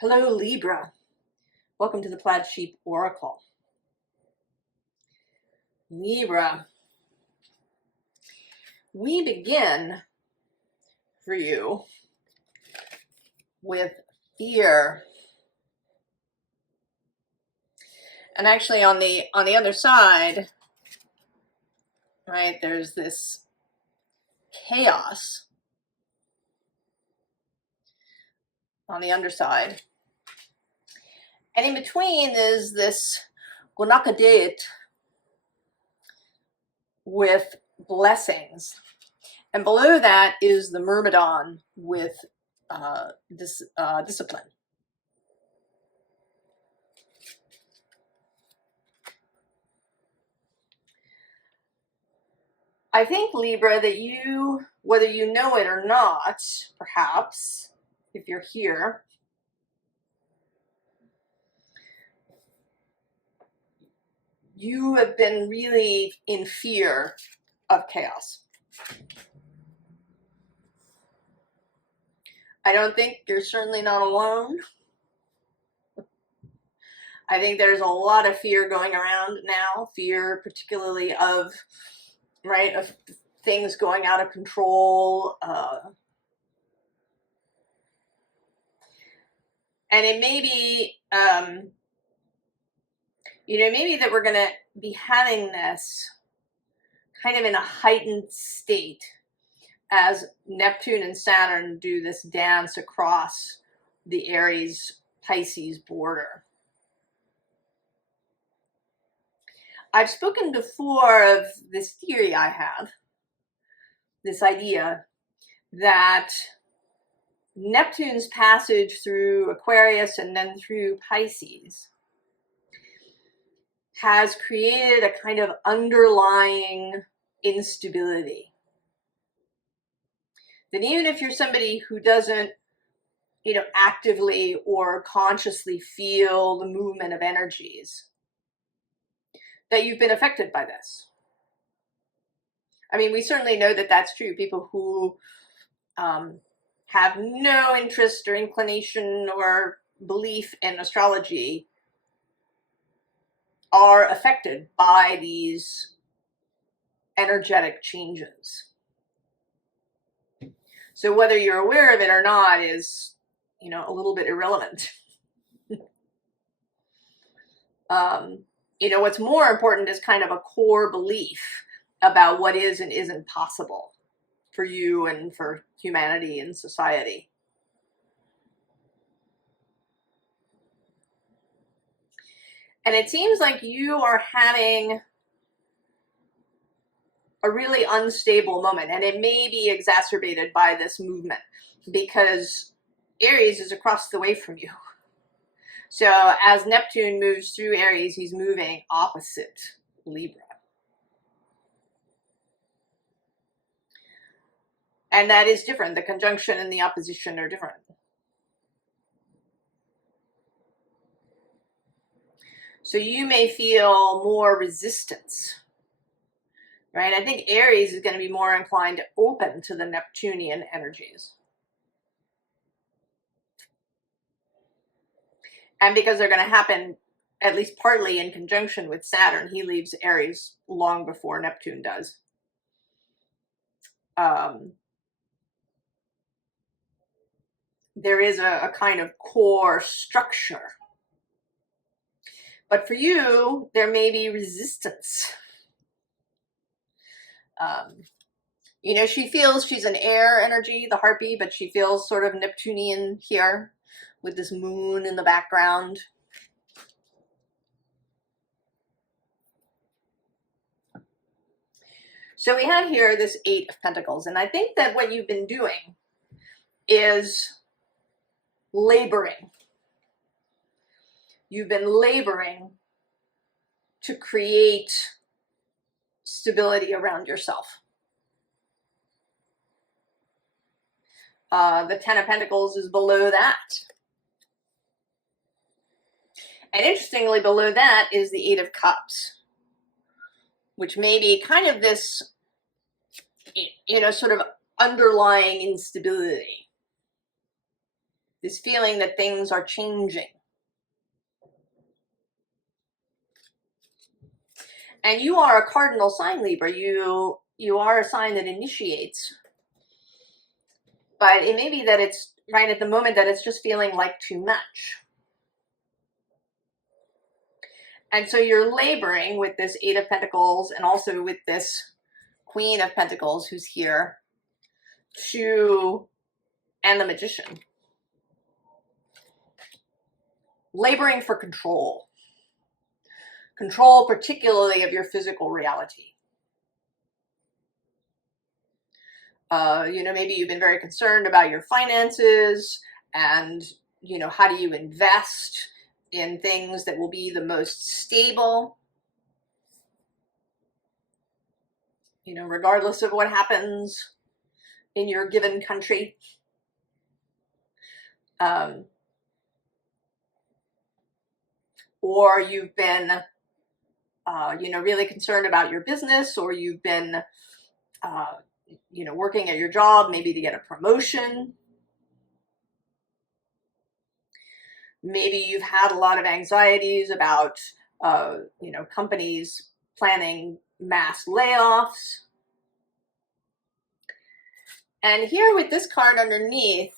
Hello, Libra. Welcome to the Plaid Sheep Oracle. Libra, we begin for you with fear. And actually on the other side, right, there's this chaos on the underside. And in between is this Gunakadet with blessings. And below that is the Myrmidon with discipline. I think, Libra, that you, whether you know it or not, perhaps, if you're here, you have been really in fear of chaos. I don't think you're certainly not alone. I think there's a lot of fear going around now, fear particularly of, right, of things going out of control. And it may be, maybe that we're going to be having this kind of in a heightened state as Neptune and Saturn do this dance across the Aries-Pisces border. I've spoken before of this theory I have, this idea that Neptune's passage through Aquarius and then through Pisces has created a kind of underlying instability. That even if you're somebody who doesn't, actively or consciously feel the movement of energies, that you've been affected by this. I mean, we certainly know that that's true. People who have no interest or inclination or belief in astrology are affected by these energetic changes. So whether you're aware of it or not is, a little bit irrelevant. What's more important is kind of a core belief about what is and isn't possible for you and for humanity and society. And it seems like you are having a really unstable moment, and it may be exacerbated by this movement because Aries is across the way from you. So as Neptune moves through Aries, he's moving opposite Libra. And that is different. The conjunction and the opposition are different. So you may feel more resistance, right? I think Aries is going to be more inclined to open to the Neptunian energies. And because they're going to happen at least partly in conjunction with Saturn, he leaves Aries long before Neptune does. There is a kind of core structure. But for you, there may be resistance. She feels she's an air energy, the harpy, but she feels sort of Neptunian here with this moon in the background. So we have here this 8 of Pentacles, and I think that what you've been doing is laboring. You've been laboring to create stability around yourself. The 10 of Pentacles is below that. And interestingly, below that is the 8 of Cups, which may be kind of this, sort of underlying instability this feeling that things are changing. And you are a cardinal sign, Libra. You are a sign that initiates. But it may be that it's right at the moment that it's just feeling like too much. And so you're laboring with this Eight of Pentacles and also with this Queen of Pentacles who's here and the Magician. Laboring for control. Control particularly of your physical reality. Maybe you've been very concerned about your finances and, how do you invest in things that will be the most stable, regardless of what happens in your given country. Or you've been, really concerned about your business, or you've been, working at your job, maybe to get a promotion. Maybe you've had a lot of anxieties about, companies planning mass layoffs. And here with this card underneath,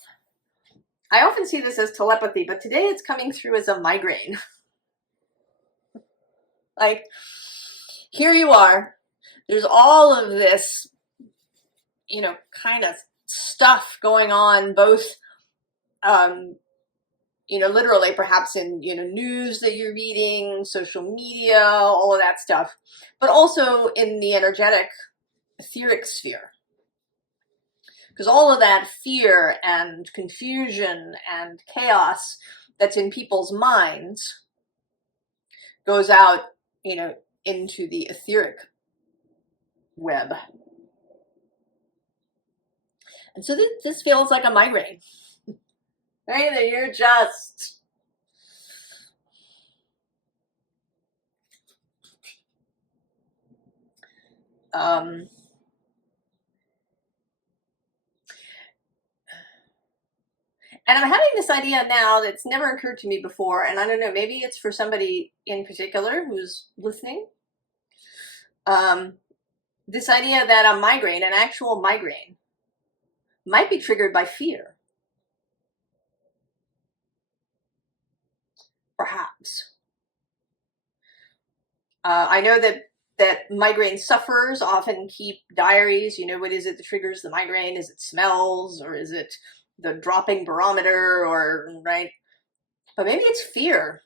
I often see this as telepathy, but today it's coming through as a migraine. Like, here you are. There's all of this, kind of stuff going on, both, literally perhaps in, news that you're reading, social media, all of that stuff, but also in the energetic, etheric sphere. Because all of that fear and confusion and chaos that's in people's minds goes out, into the etheric web. And so this feels like a migraine. Right? That you're just and I'm having this idea now that's never occurred to me before, and I don't know, maybe it's for somebody in particular who's listening. This idea that a migraine, an actual migraine, might be triggered by fear. Perhaps. I know that migraine sufferers often keep diaries. What is it that triggers the migraine? Is it smells, or is it the dropping barometer, or right? But maybe it's fear.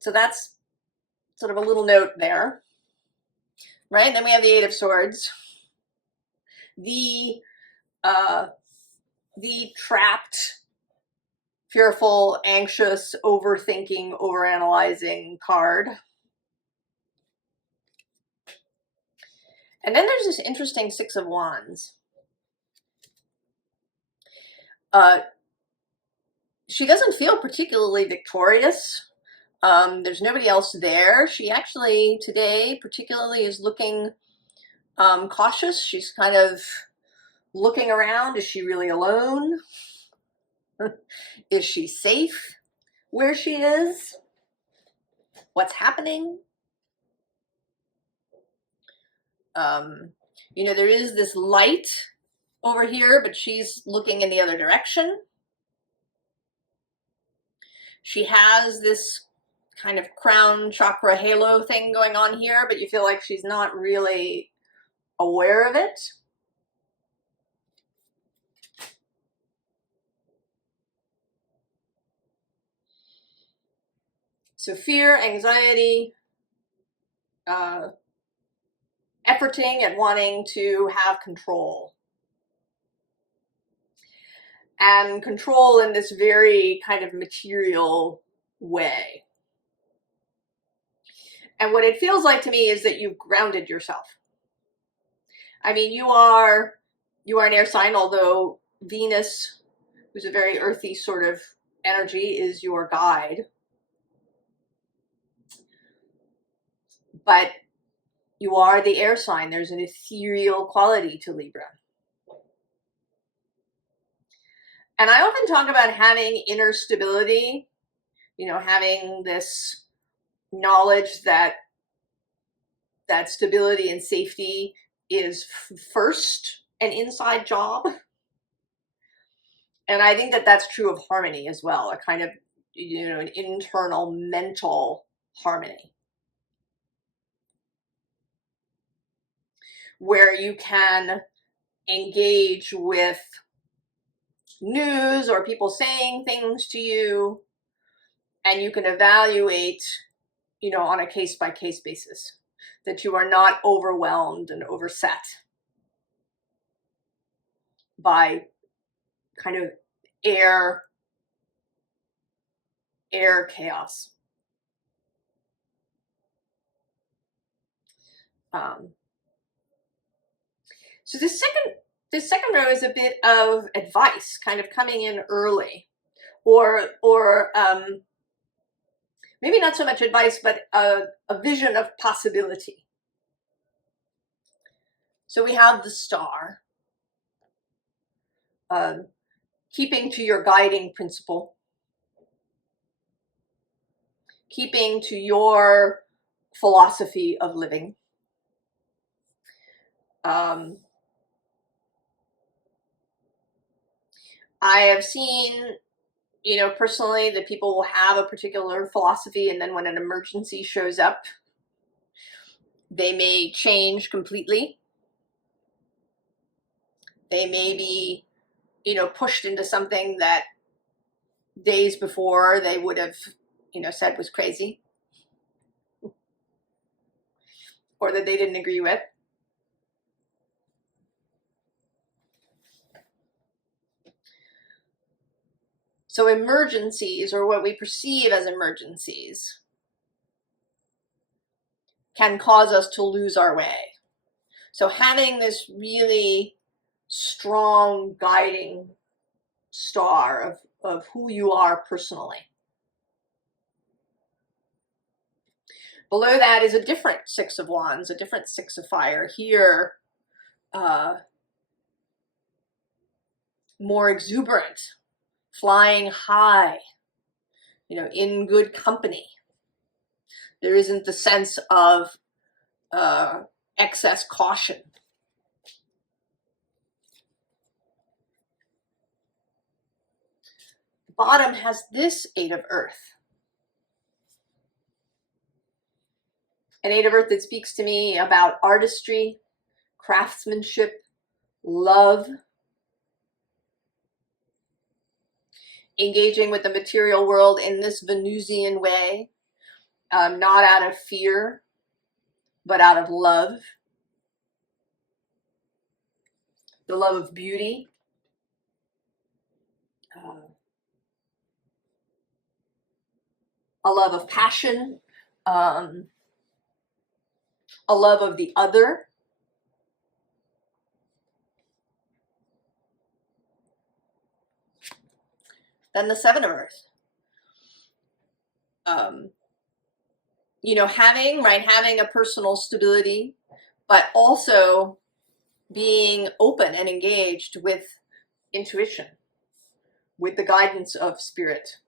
So that's sort of a little note there, right? Then we have the Eight of Swords. The trapped, fearful, anxious, overthinking, overanalyzing card. And then there's this interesting Six of Wands. She doesn't feel particularly victorious. There's nobody else there. She actually today particularly is looking cautious. She's kind of looking around. Is she really alone? Is she safe where she is? What's happening? There is this light over here, but she's looking in the other direction. She has this kind of crown chakra halo thing going on here, but you feel like she's not really aware of it. So fear, anxiety, efforting and wanting to have control. And control in this very kind of material way. And what it feels like to me is that you've grounded yourself. I mean, you are an air sign, although Venus, who's a very earthy sort of energy, is your guide. But you are the air sign. There's an ethereal quality to Libra. And I often talk about having inner stability, you know, having this knowledge that stability and safety is first an inside job. And I think that that's true of harmony as well, a kind of, you know, an internal mental harmony, where you can engage with news or people saying things to you, and you can evaluate, you know, on a case-by-case basis, that you are not overwhelmed and overset by kind of air chaos. So this second row is a bit of advice, kind of coming in early, or maybe not so much advice, but a vision of possibility. So we have the star, keeping to your guiding principle, keeping to your philosophy of living. I have seen, you know, personally, that people will have a particular philosophy, and then when an emergency shows up, they may change completely. They may be, you know, pushed into something that days before they would have, you know, said was crazy, or that they didn't agree with. So emergencies, or what we perceive as emergencies, can cause us to lose our way. So having this really strong guiding star of who you are personally. Below that is a different Six of Wands, a different Six of Fire. Here, more exuberant, flying high, you know, in good company. There isn't the sense of excess caution. The bottom has this Eight of Earth. An Eight of Earth that speaks to me about artistry, craftsmanship, love, engaging with the material world in this Venusian way, not out of fear, but out of love. The love of beauty. A love of passion. A love of the other. Then the Seven of Earth. You know, having a personal stability, but also being open and engaged with intuition, with the guidance of spirit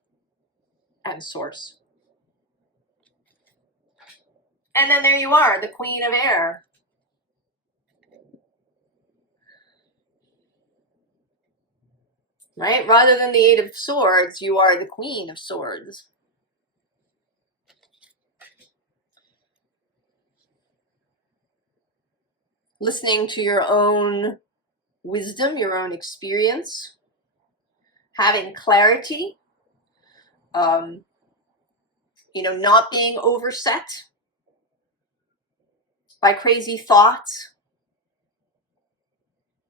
and source. And then there you are, the Queen of Air. Right? Rather than the Eight of Swords, you are the Queen of Swords. Listening to your own wisdom, your own experience, having clarity, you know, not being overset by crazy thoughts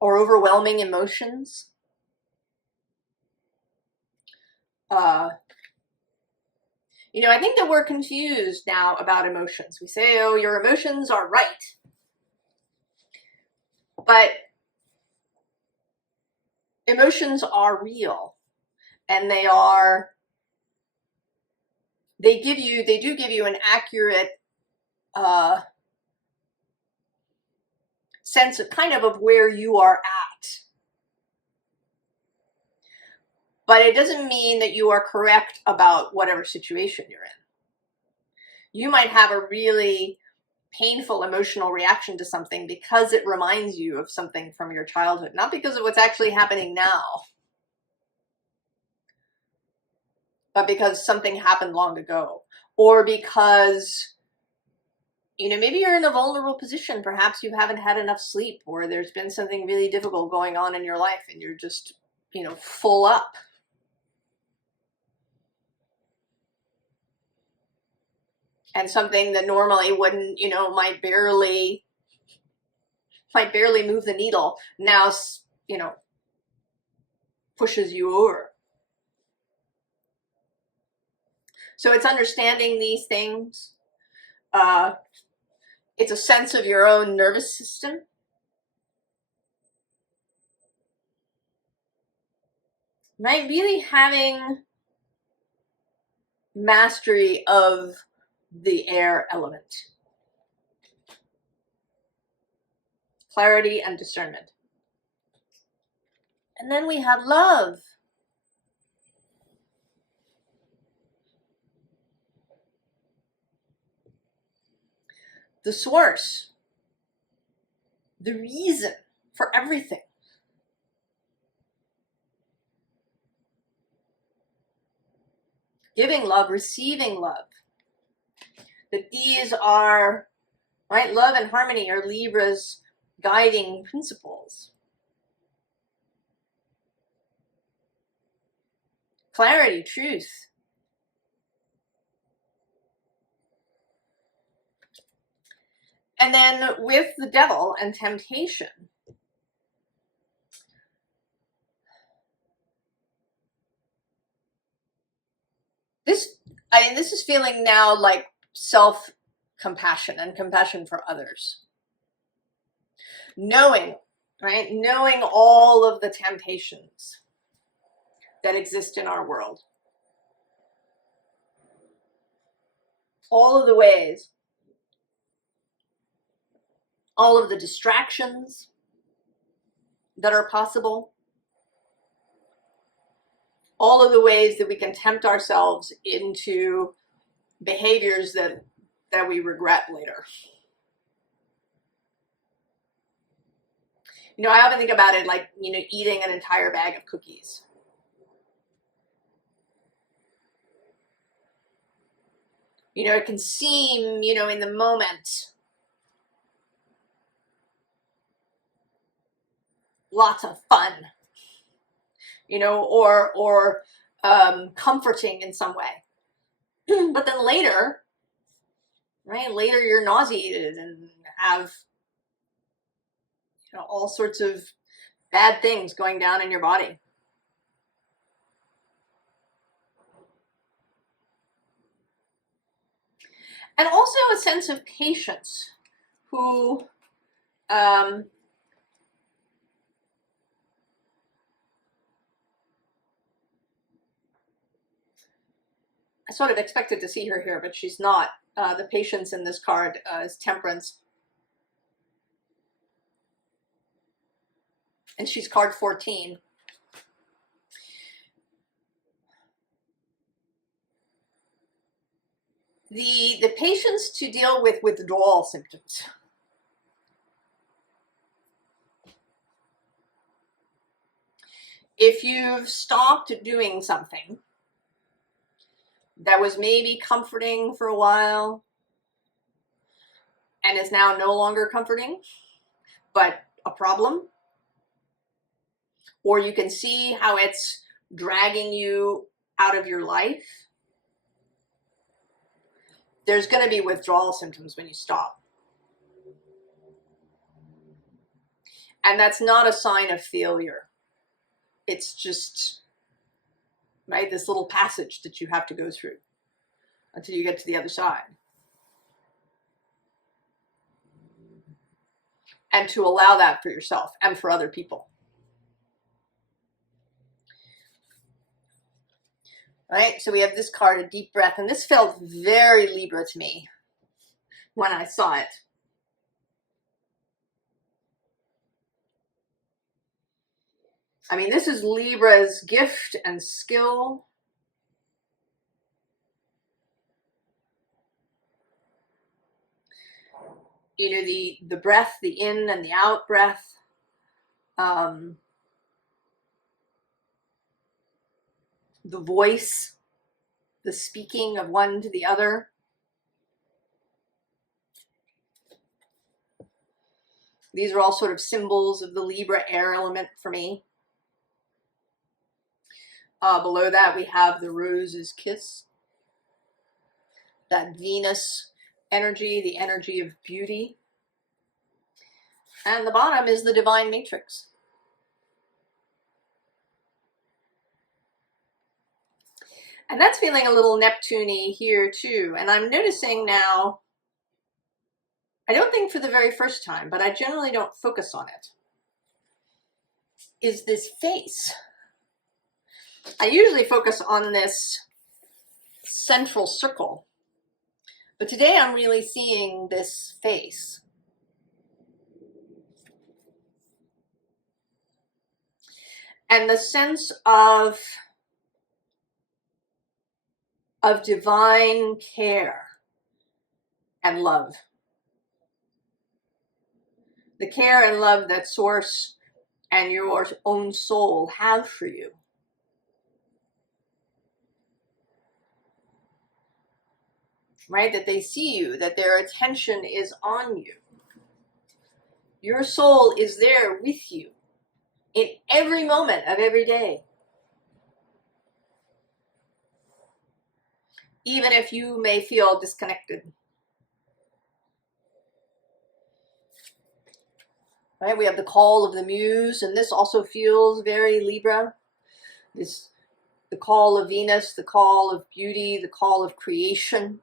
or overwhelming emotions. You know, I think that we're confused now about emotions. We say, oh, your emotions are right. But emotions are real, and they do give you an accurate sense of kind of where you are at. But it doesn't mean that you are correct about whatever situation you're in. You might have a really painful emotional reaction to something because it reminds you of something from your childhood, not because of what's actually happening now, but because something happened long ago, or because, you know, maybe you're in a vulnerable position. Perhaps you haven't had enough sleep, or there's been something really difficult going on in your life and you're just, you know, full up. And something that normally wouldn't, you know, might barely move the needle now, you know, pushes you over. So it's understanding these things. It's a sense of your own nervous system. Right? Really having mastery of the air element. Clarity and discernment. And then we have love. The source. The reason for everything. Giving love, receiving love. That these are, right, love and harmony are Libra's guiding principles. Clarity, truth. And then with the devil and temptation, this is feeling now like self-compassion and compassion for others. Knowing, right? Knowing all of the temptations that exist in our world. All of the ways. All of the distractions that are possible. All of the ways that we can tempt ourselves into behaviors that we regret later. You know, I often think about it like, you know, eating an entire bag of cookies. You know, it can seem, you know, in the moment, lots of fun, you know, or comforting in some way. But then later, right, later you're nauseated and have, you know, all sorts of bad things going down in your body. And also a sense of patience, who I sort of expected to see her here, but she's not. The patience in this card is Temperance. And she's card 14. The patience to deal with withdrawal symptoms. If you've stopped doing something that was maybe comforting for a while and is now no longer comforting, but a problem, or you can see how it's dragging you out of your life, there's going to be withdrawal symptoms when you stop. And that's not a sign of failure. It's just, right, this little passage that you have to go through until you get to the other side. And to allow that for yourself and for other people. Right, so we have this card, a deep breath, and this felt very Libra to me when I saw it. I mean, this is Libra's gift and skill. You know, the breath, the in and the out breath. The voice, the speaking of one to the other. These are all sort of symbols of the Libra air element for me. Below that, we have the rose's kiss. That Venus energy, the energy of beauty. And the bottom is the divine matrix. And that's feeling a little Neptune-y here too. And I'm noticing now, I don't think for the very first time, but I generally don't focus on it, is this face. I usually focus on this central circle, but today I'm really seeing this face. And the sense of divine care and love. The care and love that Source and your own soul have for you. Right? That they see you, that their attention is on you. Your soul is there with you in every moment of every day. Even if you may feel disconnected. Right? We have the call of the muse, and this also feels very Libra. The call of Venus, the call of beauty, the call of creation.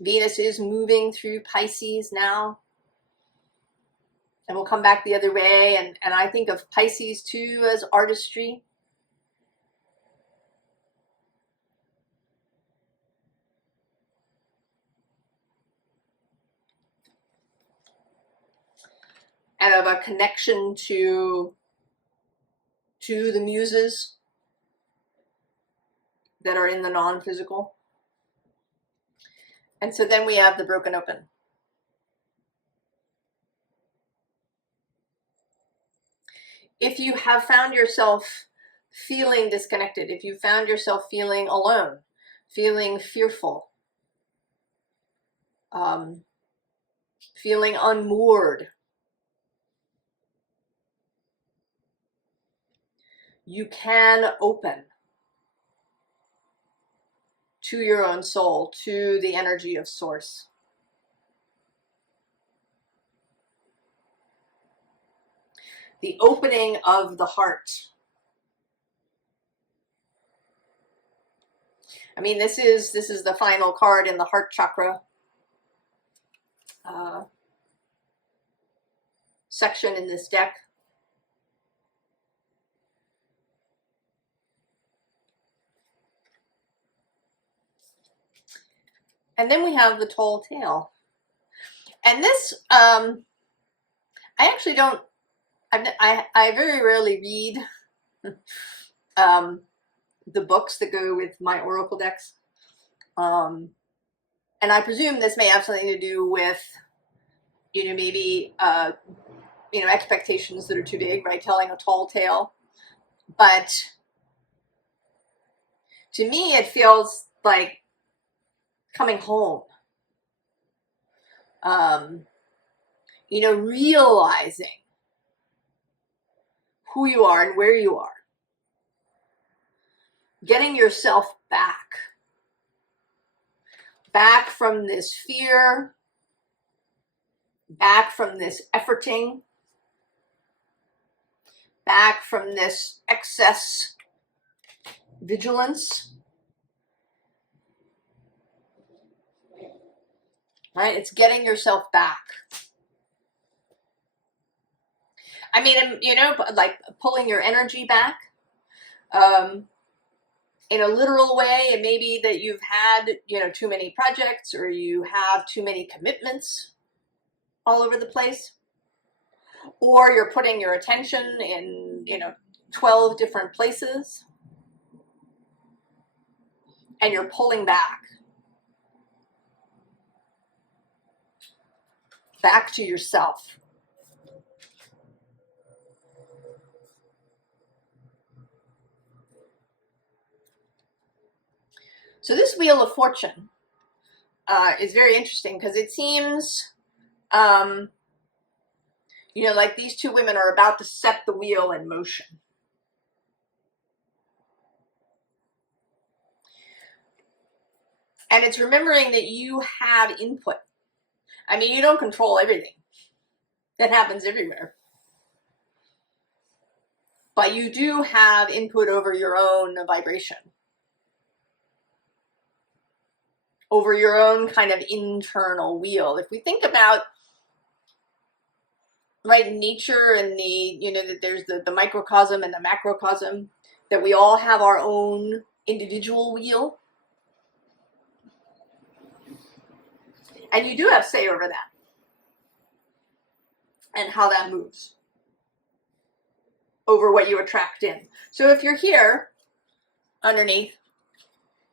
Venus is moving through Pisces now. And we'll come back the other way. And I think of Pisces too as artistry. And of a connection to the muses that are in the non-physical. And so then we have the broken open. If you have found yourself feeling disconnected, if you found yourself feeling alone, feeling fearful, feeling unmoored, you can open to your own soul, to the energy of Source. The opening of the heart. I mean, this is the final card in the heart chakra section in this deck. And then we have the tall tale. And this, I actually don't, I very rarely read the books that go with my oracle decks. And I presume this may have something to do with, you know, maybe, you know, expectations that are too big, right? Telling a tall tale. But to me, it feels like coming home. You know, realizing who you are and where you are. Getting yourself back from this fear, back from this efforting, back from this excess vigilance. Right? It's getting yourself back. I mean, you know, like pulling your energy back. In a literal way, it may be that you've had, you know, too many projects or you have too many commitments all over the place. or you're putting your attention in, 12 different places, and you're pulling back to yourself. So this Wheel of Fortune is very interesting because it seems, like these two women are about to set the wheel in motion. And it's remembering that you have input. I mean, you don't control everything. That happens everywhere. But you do have input over your own vibration, over your own kind of internal wheel. If we think about, right, nature and that there's the microcosm and the macrocosm, that we all have our own individual wheel. And you do have say over that and how that moves over what you attract in. So if you're here underneath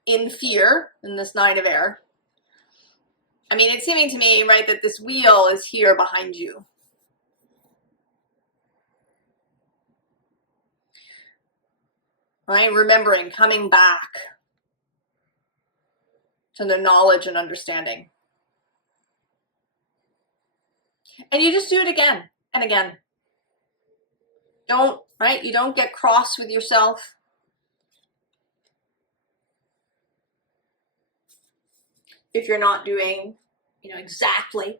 in fear in this Nine of Air, I mean, it's seeming to me, right, that this wheel is here behind you. Right? Remembering, coming back to the knowledge and understanding. And you just do it again and again. You don't get cross with yourself. If you're not doing, exactly.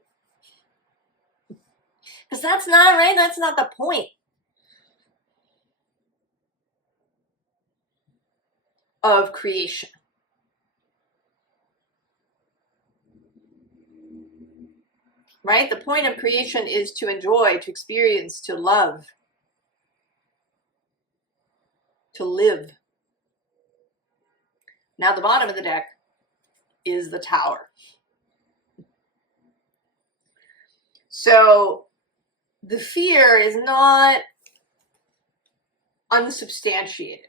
Because that's not, right? That's not the point of creation. Right? The point of creation is to enjoy, to experience, to love, to live. Now the bottom of the deck is the Tower. So the fear is not unsubstantiated.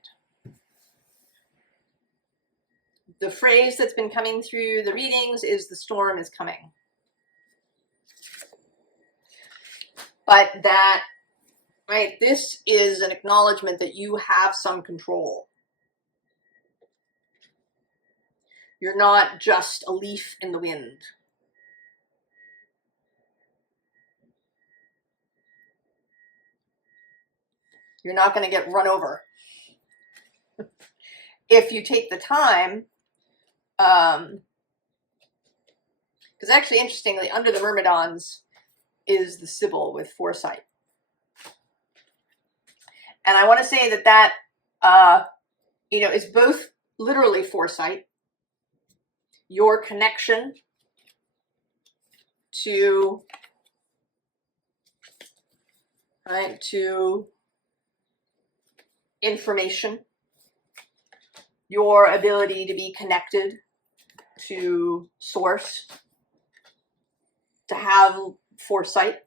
The phrase that's been coming through the readings is the storm is coming. But that, right, this is an acknowledgement that you have some control. You're not just a leaf in the wind. You're not going to get run over. If you take the time, because actually, interestingly, under the Myrmidons is the Sibyl with foresight. And I want to say that is both literally foresight, your connection to, right, to information, your ability to be connected to source, to have foresight,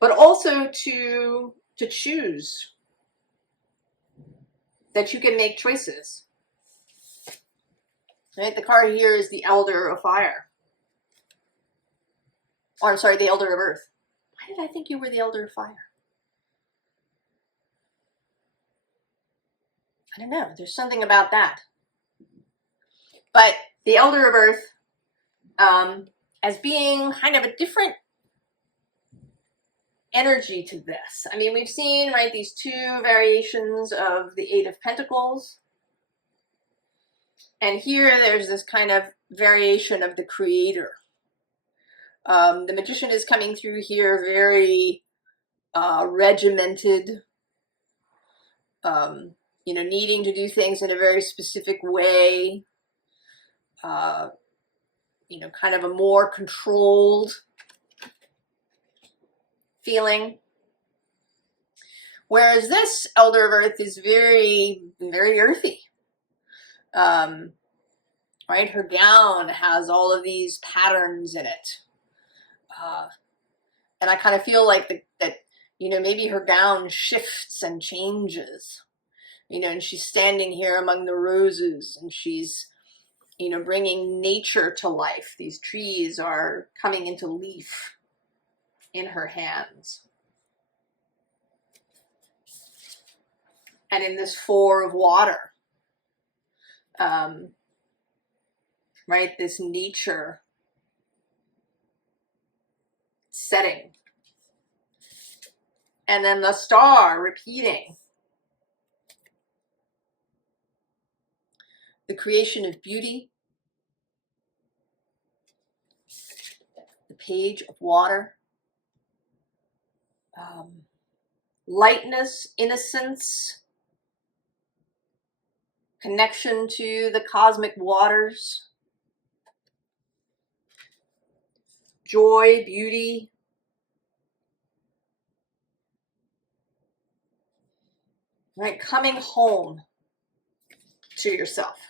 but also to choose, that you can make choices. Right? The card here is the Elder of Fire. Or I'm sorry, the Elder of Earth. Why did I think you were the Elder of Fire? I don't know. There's something about that. But the Elder of Earth, as being kind of a different energy to this. I mean, we've seen, right, these two variations of the Eight of Pentacles. And here there's this kind of variation of the Creator. The Magician is coming through here very regimented, needing to do things in a very specific way, kind of a more controlled feeling. Whereas this Elder of Earth is very, very earthy. Right? Her gown has all of these patterns in it. And I kind of feel like that, you know, maybe her gown shifts and changes, you know, and she's standing here among the roses and she's, you know, bringing nature to life. These trees are coming into leaf in her hands. And in this four of water, right, this nature setting. And then the star repeating. The creation of beauty. The page of water. Lightness, innocence, connection to the cosmic waters, joy, beauty, right? Coming home to yourself,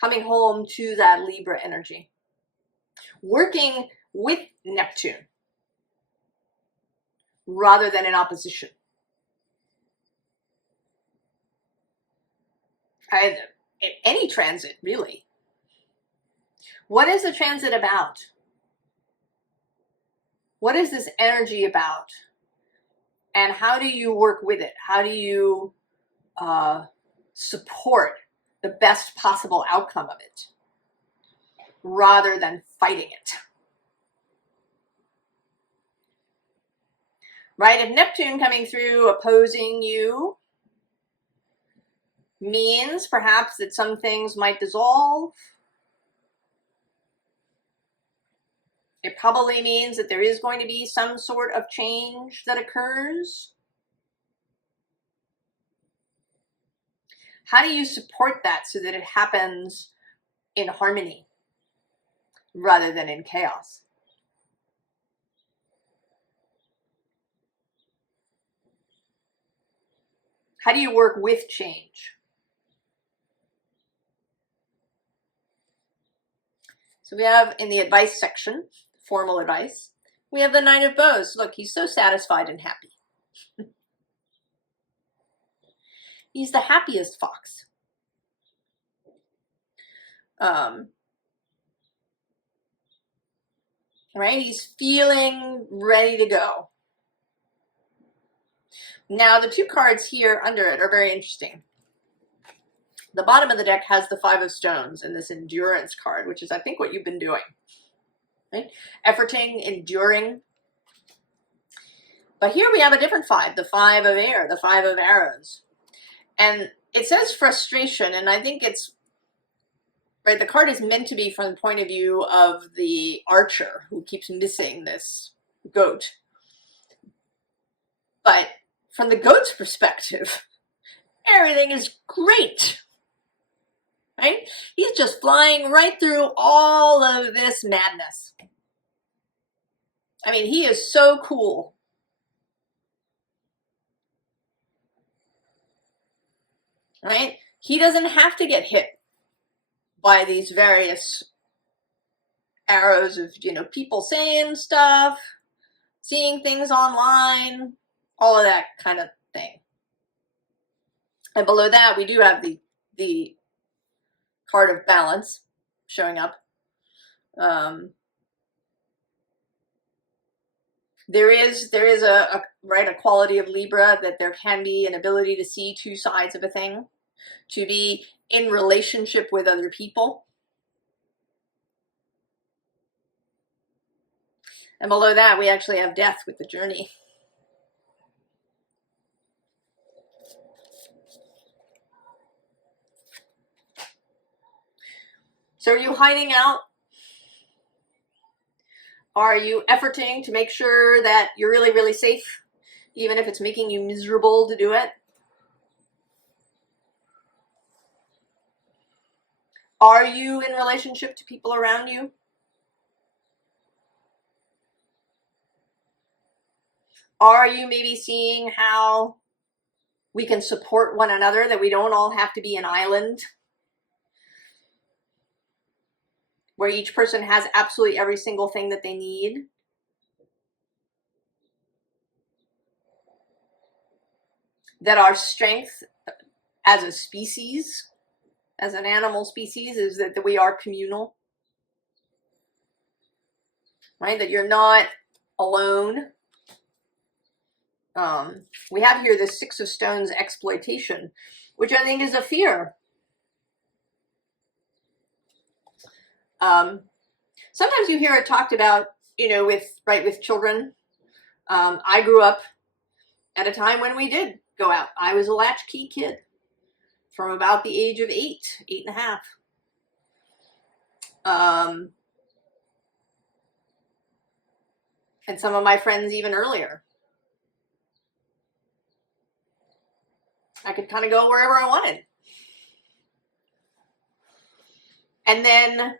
coming home to that Libra energy, working with Neptune rather than in opposition. Any transit, really. What is the transit about? What is this energy about? And how do you work with it? How do you support the best possible outcome of it rather than fighting it? Right? If Neptune coming through opposing you means perhaps that some things might dissolve. It probably means that there is going to be some sort of change that occurs. How do you support that so that it happens in harmony rather than in chaos? How do you work with change? So we have in the advice section, formal advice, we have the Nine of Bows. Look, he's so satisfied and happy. He's the happiest fox. Right? He's feeling ready to go. Now, the two cards here under it are very interesting. The bottom of the deck has the Five of Stones and this endurance card, which is, I think, what you've been doing. Right? Efforting, enduring. But here we have a different five, the Five of Air, the Five of Arrows. And it says frustration, and I think it's, right, the card is meant to be from the point of view of the archer who keeps missing this goat. But from the goat's perspective, everything is great. Right? He's just flying right through all of this madness. I mean, he is so cool. Right? He doesn't have to get hit by these various arrows of, you know, people saying stuff, seeing things online, all of that kind of thing. And below that, we do have the card of balance showing up. There is a quality of Libra that there can be an ability to see two sides of a thing, to be in relationship with other people. And below that, we actually have death with the journey. So are you hiding out? Are you efforting to make sure that you're really, really safe, even if it's making you miserable to do it? Are you in relationship to people around you? Are you maybe seeing how we can support one another, that we don't all have to be an island? where each person has absolutely every single thing that they need. That our strength as a species, as an animal species, is that we are communal. Right? That you're not alone. We have here the Six of Stones, exploitation, which I think is a fear. Sometimes you hear it talked about, with children. I grew up at a time when we did go out. I was a latchkey kid from about the age of 8.5. And some of my friends even earlier. I could kind of go wherever I wanted. And then,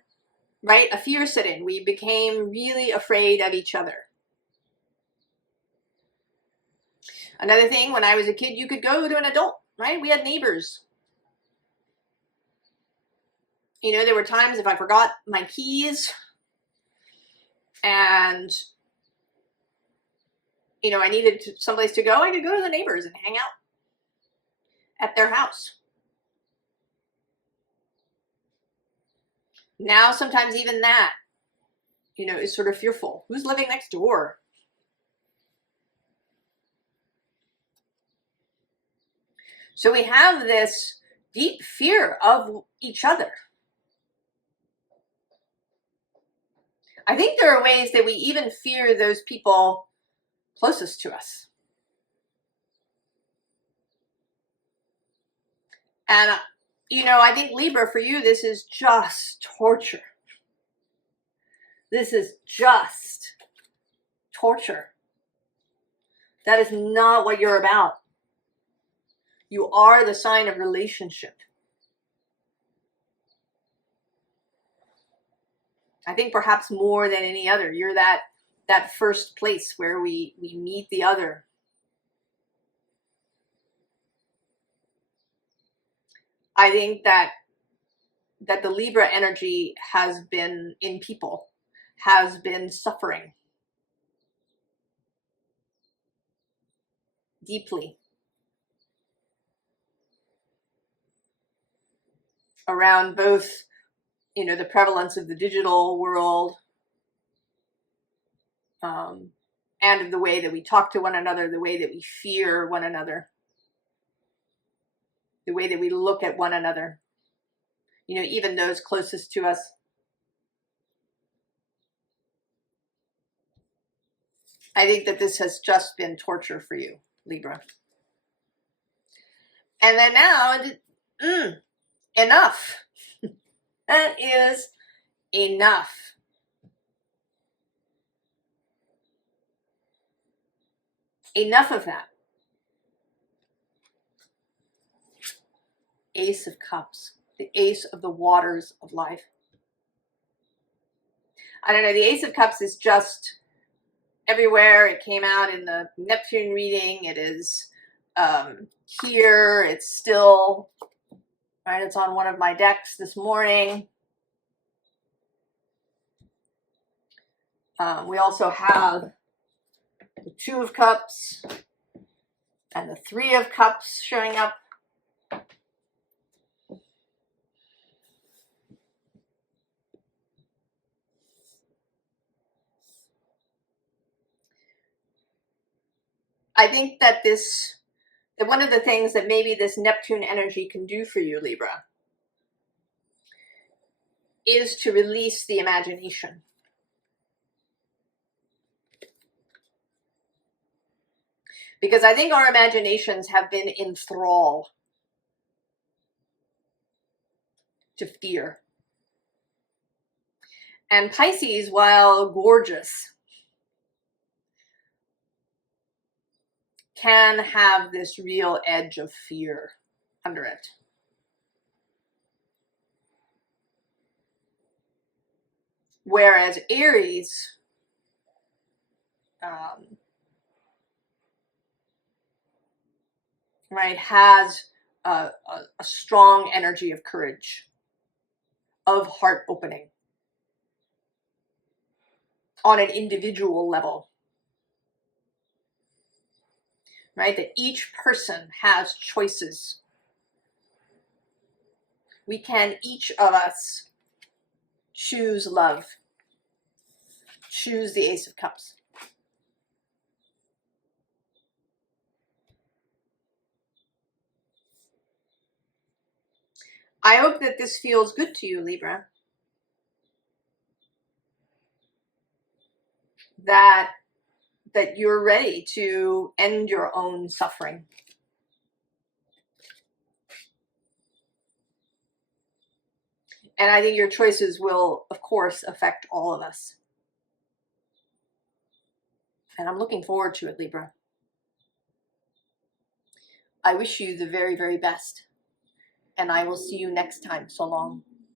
right, a fear set in. We became really afraid of each other. Another thing, when I was a kid, you could go to an adult, right? We had neighbors. There were times if I forgot my keys and, I needed someplace to go, I could go to the neighbors and hang out at their house. Now, sometimes even that, is sort of fearful. Who's living next door? So we have this deep fear of each other. I think there are ways that we even fear those people closest to us. And, I think Libra, for you, this is just torture. This is just torture. That is not what you're about. You are the sign of relationship. I think perhaps more than any other, you're that first place where we meet the other. I think that the Libra energy has been in people, has been suffering deeply around both, the prevalence of the digital world, and of the way that we talk to one another, the way that we fear one another, the way that we look at one another, even those closest to us. I think that this has just been torture for you, Libra. And then now, enough. That is enough. Enough of that. Ace of Cups, the Ace of the waters of life. I don't know, the Ace of Cups is just everywhere. It came out in the Neptune reading. It is here. It's still, right, it's on one of my decks this morning. We also have the Two of Cups and the Three of Cups showing up. I think that one of the things that maybe this Neptune energy can do for you, Libra, is to release the imagination. Because I think our imaginations have been in thrall to fear. And Pisces, while gorgeous, can have this real edge of fear under it. Whereas Aries, right, has a strong energy of courage, of heart opening. on an individual level, right? That each person has choices. We can, each of us, choose love, choose the Ace of Cups. I hope that this feels good to you, Libra. That you're ready to end your own suffering. And I think your choices will, of course, affect all of us. And I'm looking forward to it, Libra. I wish you the very, very best. And I will see you next time. So long.